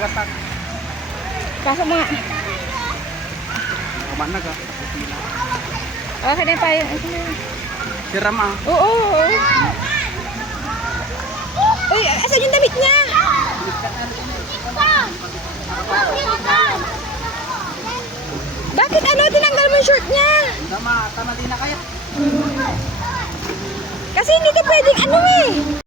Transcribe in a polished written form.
Gatak. Pasok mga. Kumanag ah. Okay na pa yun. Siram ah. Oo. Uy, asan yung damit niya? Bakit ano? Tinanggal mo yung short niya? Tama din na kaya. Kasi hindi ka pwedeng ano eh.